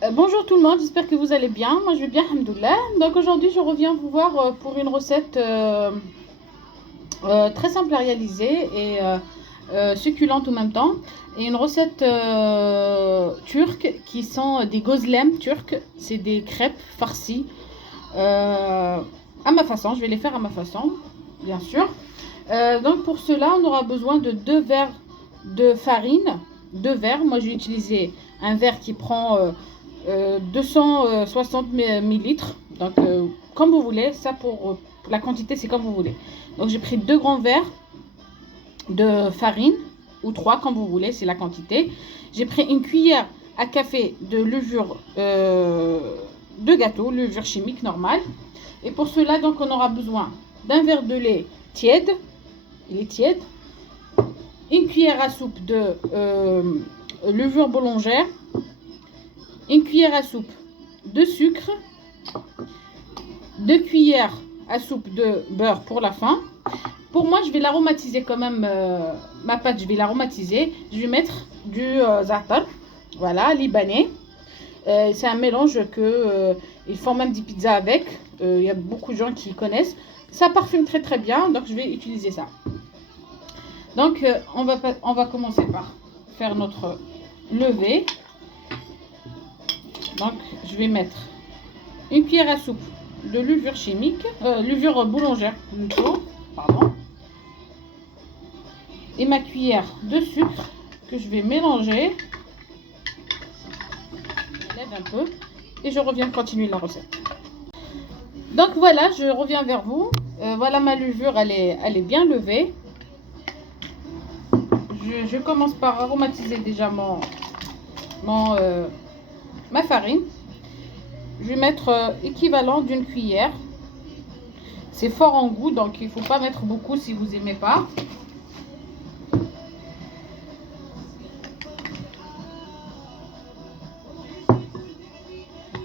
Bonjour tout le monde, j'espère que vous allez bien. Moi je vais bien, alhamdoulilah. Donc aujourd'hui je reviens vous voir pour une recette très simple à réaliser et succulente en même temps. Et une recette turque qui sont des gozlem turcs. C'est des crêpes farcies à ma façon. Je vais les faire à ma façon, bien sûr. Donc pour cela on aura besoin de 2 verres de farine. 2 verres, moi j'ai utilisé un verre qui prend 260 millilitres. Donc, comme vous voulez, ça pour la quantité, c'est comme vous voulez. Donc, j'ai pris 2 grands verres de farine, ou 3 comme vous voulez, c'est la quantité. J'ai pris une cuillère à café de levure de gâteau, levure chimique normale. Et pour cela, donc, on aura besoin d'un verre de lait tiède. Il est tiède. Une cuillère à soupe de levure boulangère. Une cuillère à soupe de sucre, 2 cuillères à soupe de beurre pour la fin. Pour moi, je vais l'aromatiser quand même, ma pâte, je vais l'aromatiser. Je vais mettre du za'atar, voilà, libanais. C'est un mélange que ils font même des pizzas avec. Il y a beaucoup de gens qui connaissent. Ça parfume très très bien, donc je vais utiliser ça. Donc, on va commencer par faire notre levée. Donc, je vais mettre une cuillère à soupe de levure chimique, levure boulangère plutôt, pardon, et ma cuillère de sucre que je vais mélanger. Je lève un peu et je reviens continuer la recette. Donc voilà, je reviens vers vous. Voilà ma levure, elle est bien levée. Je commence par aromatiser déjà ma farine. Je vais mettre équivalent d'une cuillère. C'est fort en goût, donc il ne faut pas mettre beaucoup si vous n'aimez pas.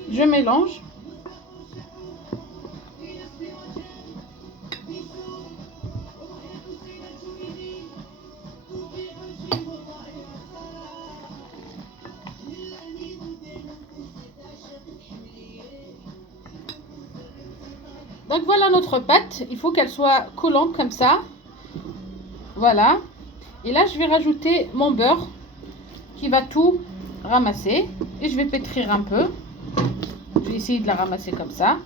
Je mélange. Donc voilà notre pâte, il faut qu'elle soit collante comme ça. Voilà. Et là je vais rajouter mon beurre qui va tout ramasser. Et je vais pétrir un peu. Je vais essayer de la ramasser comme ça.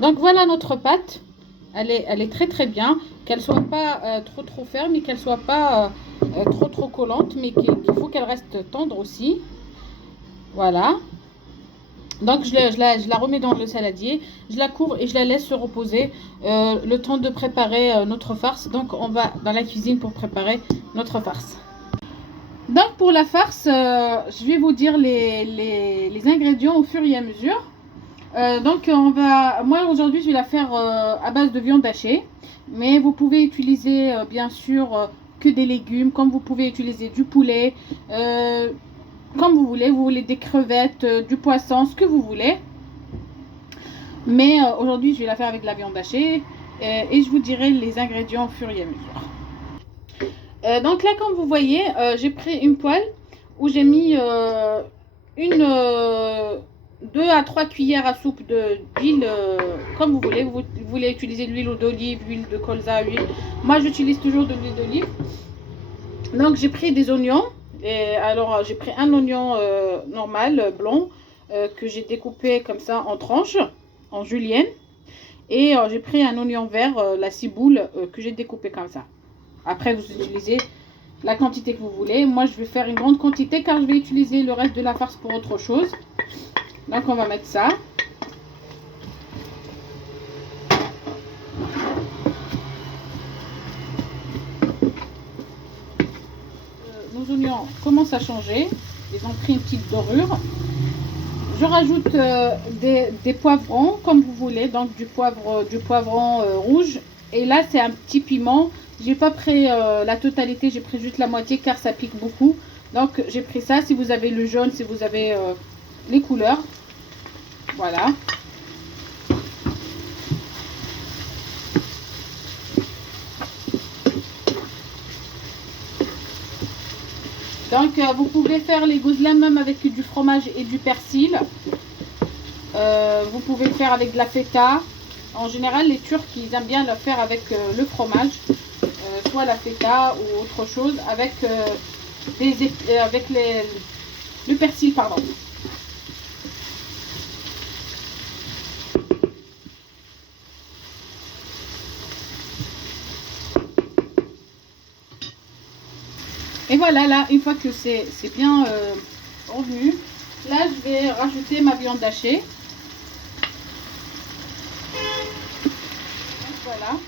Donc voilà notre pâte. Elle est très très bien. Qu'elle soit pas trop ferme et qu'elle soit pas trop collante. Mais qu'il faut qu'elle reste tendre aussi. Voilà. Donc je la remets dans le saladier, je la couvre et je la laisse se reposer le temps de préparer notre farce. Donc on va dans la cuisine pour préparer notre farce. Donc pour la farce, je vais vous dire les ingrédients au fur et à mesure. Donc moi aujourd'hui je vais la faire à base de viande hachée. Mais vous pouvez utiliser bien sûr que des légumes, comme vous pouvez utiliser du poulet. Comme vous voulez des crevettes, du poisson, ce que vous voulez. Mais aujourd'hui, je vais la faire avec de la viande hachée et je vous dirai les ingrédients au fur et à mesure. Donc là, comme vous voyez, j'ai pris une poêle où j'ai mis 2 à 3 cuillères à soupe d'huile, comme vous voulez. Vous voulez utiliser de l'huile d'olive, huile de colza, huile. Moi, j'utilise toujours de l'huile d'olive. Donc, j'ai pris des oignons. Et alors, j'ai pris un oignon normal, blanc, que j'ai découpé comme ça en tranches, en julienne. Et j'ai pris un oignon vert, la ciboule, que j'ai découpé comme ça. Après, vous utilisez la quantité que vous voulez. Moi, je vais faire une grande quantité car je vais utiliser le reste de la farce pour autre chose. Donc, on va mettre ça. Nos oignons commencent à changer. Ils ont pris une petite dorure. Je rajoute des poivrons comme vous voulez, donc du poivron rouge. Et là, c'est un petit piment. J'ai pas pris la totalité, j'ai pris juste la moitié car ça pique beaucoup. Donc, j'ai pris ça. Si vous avez le jaune, si vous avez les couleurs. Voilà. Donc vous pouvez faire les gozlem même avec du fromage et du persil. Vous pouvez le faire avec de la feta. En général, les Turcs, ils aiment bien le faire avec le fromage, soit la feta ou autre chose, avec, avec le persil, pardon. Et voilà, là, une fois que c'est bien revenu, là, je vais rajouter ma viande hachée. Voilà.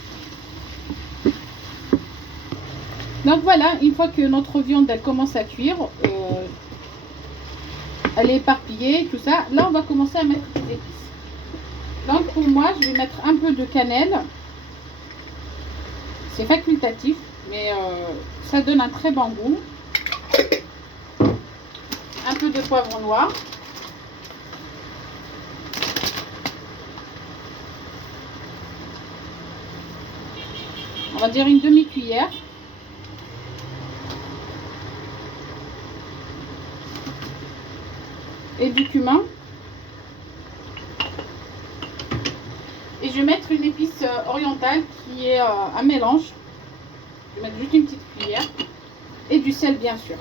Donc voilà, une fois que notre viande elle commence à cuire, elle est éparpillée, tout ça, là on va commencer à mettre des épices. Donc pour moi, je vais mettre un peu de cannelle. C'est facultatif, mais ça donne un très bon goût. Un peu de poivre noir. On va dire une demi-cuillère. Et du cumin. Et je vais mettre une épice orientale qui est un mélange. Je vais mettre juste une petite cuillère. Et du sel, bien sûr.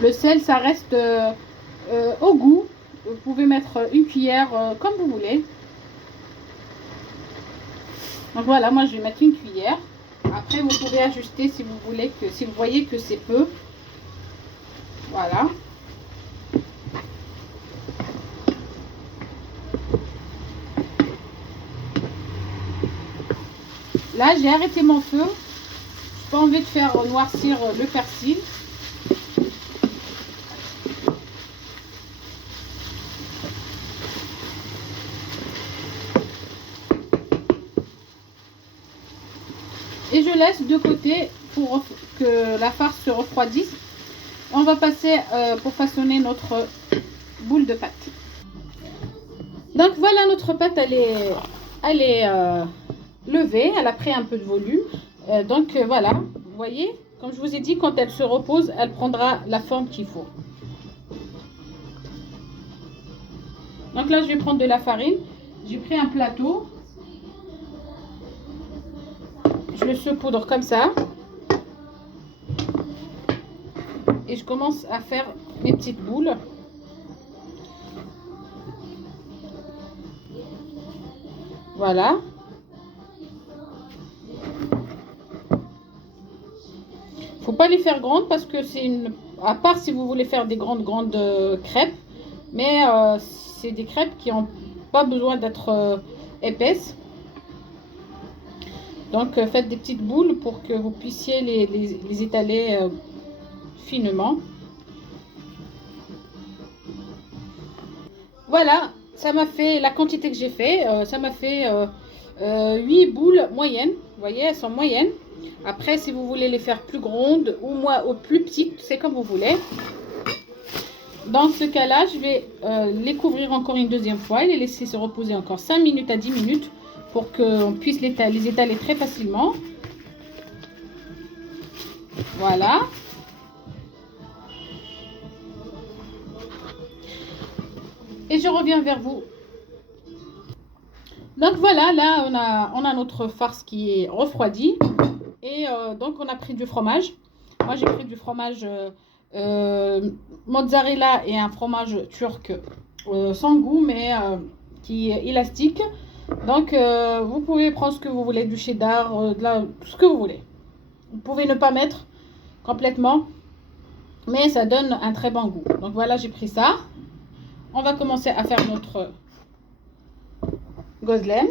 Le sel, ça reste au goût. Vous pouvez mettre une cuillère comme vous voulez. Donc voilà, moi je vais mettre une cuillère. Après, vous pouvez ajuster si vous voulez, si vous voyez que c'est peu. Voilà. Là, j'ai arrêté mon feu. Je n'ai pas envie de faire noircir le persil. Et je laisse de côté pour que la farce se refroidisse. On va passer pour façonner notre boule de pâte. Donc voilà, notre pâte, elle est levée, elle a pris un peu de volume. Voilà, vous voyez, comme je vous ai dit, quand elle se repose, elle prendra la forme qu'il faut. Donc là, je vais prendre de la farine. J'ai pris un plateau. Je le saupoudre comme ça. Et je commence à faire mes petites boules. Voilà. Faut pas les faire grandes parce que c'est une... À part si vous voulez faire des grandes crêpes. Mais c'est des crêpes qui n'ont pas besoin d'être épaisses. Donc faites des petites boules pour que vous puissiez les étaler finement. Voilà, ça m'a fait la quantité que j'ai fait. Ça m'a fait 8 boules moyennes. Vous voyez, elles sont moyennes. Après, si vous voulez les faire plus grandes ou plus petites, c'est comme vous voulez. Dans ce cas-là, je vais les couvrir encore une deuxième fois et les laisser se reposer encore 5 minutes à 10 minutes pour qu'on puisse les étaler très facilement. Voilà. Et je reviens vers vous. Donc voilà, là on a notre farce qui est refroidie. Et donc on a pris du fromage. Moi j'ai pris du fromage mozzarella et un fromage turc sans goût mais qui est élastique. Donc vous pouvez prendre ce que vous voulez, du cheddar, ce que vous voulez. Vous pouvez ne pas mettre complètement, mais ça donne un très bon goût. Donc voilà, j'ai pris ça. On va commencer à faire notre gozlem.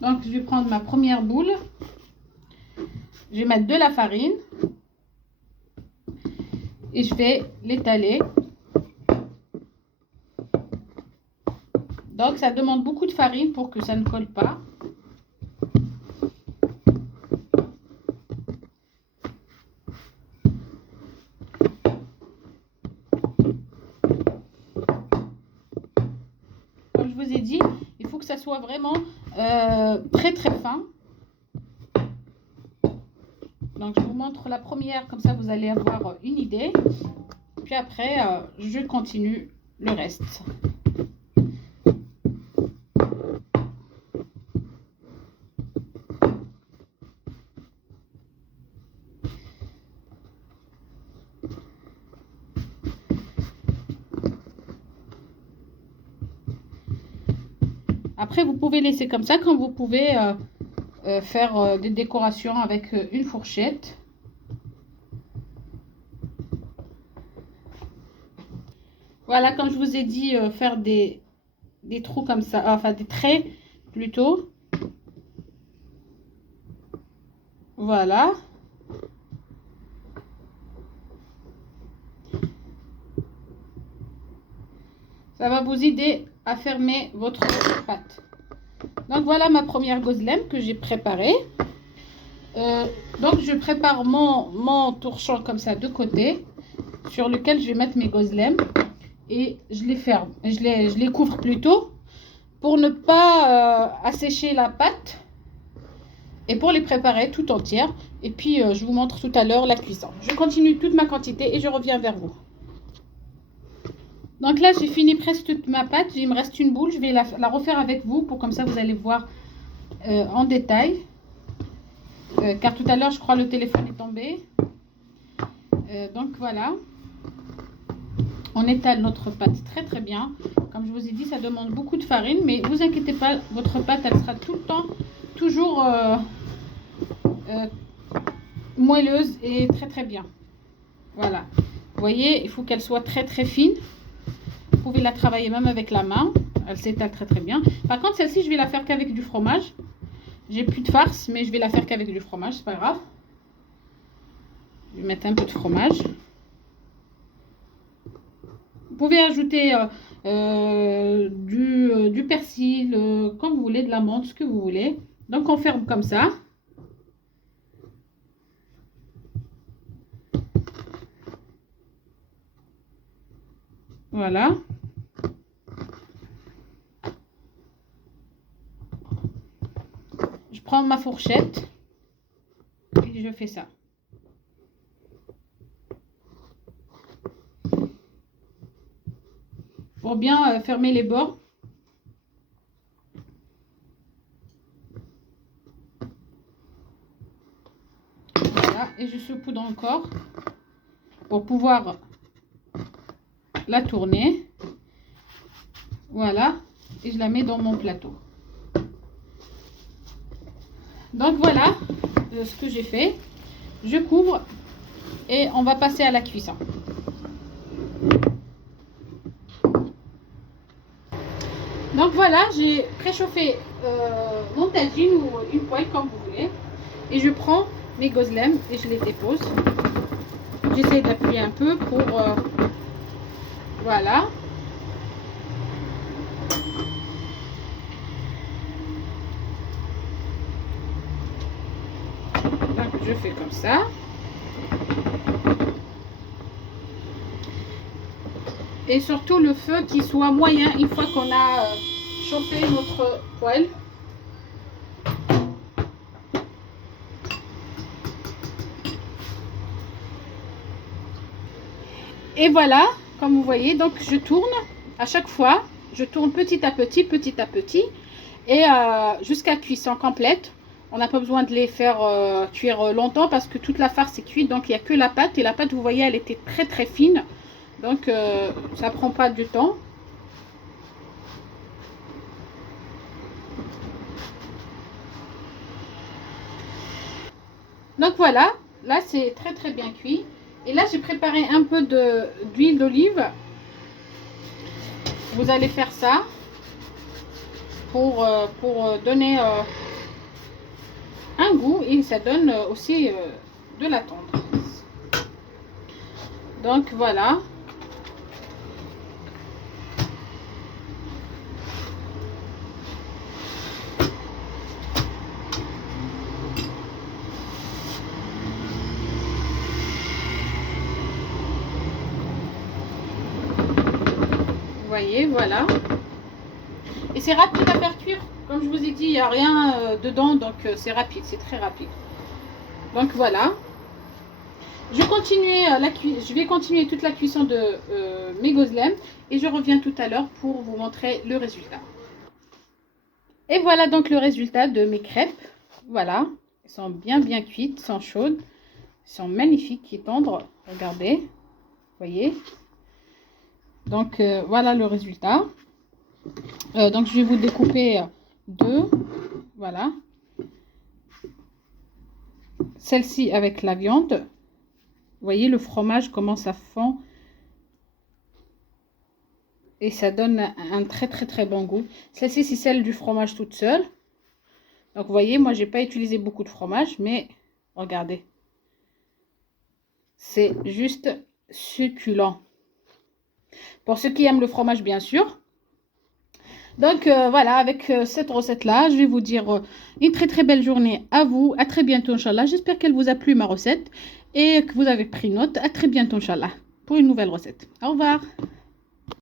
Donc je vais prendre ma première boule. Je vais mettre de la farine. Et je vais l'étaler. Donc ça demande beaucoup de farine pour que ça ne colle pas. Comme je vous ai que ça soit vraiment très très fin. Donc je vous montre la première, comme ça vous allez avoir une idée. Puis après, je continue le reste. Après, vous pouvez laisser comme ça, quand vous pouvez faire des décorations avec une fourchette. Voilà, comme je vous ai dit, faire des trous comme ça, enfin des traits plutôt. Voilà. Ça va vous aider à fermer votre pâte. Donc voilà ma première gozlem que j'ai préparée. Donc je prépare mon torchon comme ça de côté, sur lequel je vais mettre mes gozlem. Et je les ferme, je les couvre plutôt pour ne pas assécher la pâte et pour les préparer tout entières. Et puis je vous montre tout à l'heure la cuisson. Je continue toute ma quantité et je reviens vers vous. Donc là j'ai fini presque toute ma pâte, il me reste une boule, je vais la refaire avec vous pour comme ça vous allez voir en détail. Car tout à l'heure je crois le téléphone est tombé. Donc voilà. On étale notre pâte très très bien. Comme je vous ai dit, ça demande beaucoup de farine, mais vous inquiétez pas, votre pâte elle sera tout le temps toujours moelleuse et très très bien. Voilà. Vous voyez, il faut qu'elle soit très très fine. Vous pouvez la travailler même avec la main. Elle s'étale très très bien. Par contre, celle-ci, je vais la faire qu'avec du fromage. J'ai plus de farce, mais je vais la faire qu'avec du fromage, c'est pas grave. Je vais mettre un peu de fromage. Vous pouvez ajouter du persil, comme vous voulez, de l'amande, ce que vous voulez. Donc on ferme comme ça. Voilà. Je prends ma fourchette et je fais ça. Pour bien fermer les bords. Voilà, et je saupoudre encore pour pouvoir la tourner. Voilà, et je la mets dans mon plateau. Donc voilà ce que j'ai fait. Je couvre et on va passer à la cuisson. Donc voilà, j'ai préchauffé mon tagine ou une poêle comme vous voulez. Et je prends mes gozlem et je les dépose. J'essaie d'appuyer un peu pour... voilà. Donc je fais comme ça. Et surtout le feu qui soit moyen une fois qu'on a chauffé notre poêle. Et voilà, comme vous voyez, donc je tourne à chaque fois, je tourne petit à petit, et jusqu'à cuisson complète. On n'a pas besoin de les faire cuire longtemps parce que toute la farce est cuite, donc il n'y a que la pâte. Et la pâte, vous voyez, elle était très très fine, donc ça prend pas du temps. Donc voilà, là c'est très très bien cuit. Et là j'ai préparé un peu d'huile d'olive. Vous allez faire ça pour donner un goût et ça donne aussi de la tendresse. Donc voilà. Vous voyez, voilà. Et c'est rapide à faire cuire. Comme je vous ai dit, il n'y a rien dedans, donc c'est rapide, c'est très rapide. Donc voilà. Je vais continuer toute la cuisson de mes gozlem et je reviens tout à l'heure pour vous montrer le résultat. Et voilà donc le résultat de mes crêpes. Voilà, elles sont bien cuites, sont chaudes, elles sont magnifiques et tendres. Regardez, voyez. Donc voilà le résultat. Donc je vais vous découper deux, voilà. Celle-ci avec la viande. Vous voyez le fromage comment ça fond. Et ça donne un très bon goût. Celle-ci c'est celle du fromage toute seule. Donc vous voyez, moi j'ai pas utilisé beaucoup de fromage, mais regardez. C'est juste succulent. Pour ceux qui aiment le fromage bien sûr. Donc voilà, avec cette recette-là, je vais vous dire une très belle journée à vous. À très bientôt, Inch'Allah. J'espère qu'elle vous a plu, ma recette, et que vous avez pris note. À très bientôt, Inch'Allah, pour une nouvelle recette. Au revoir.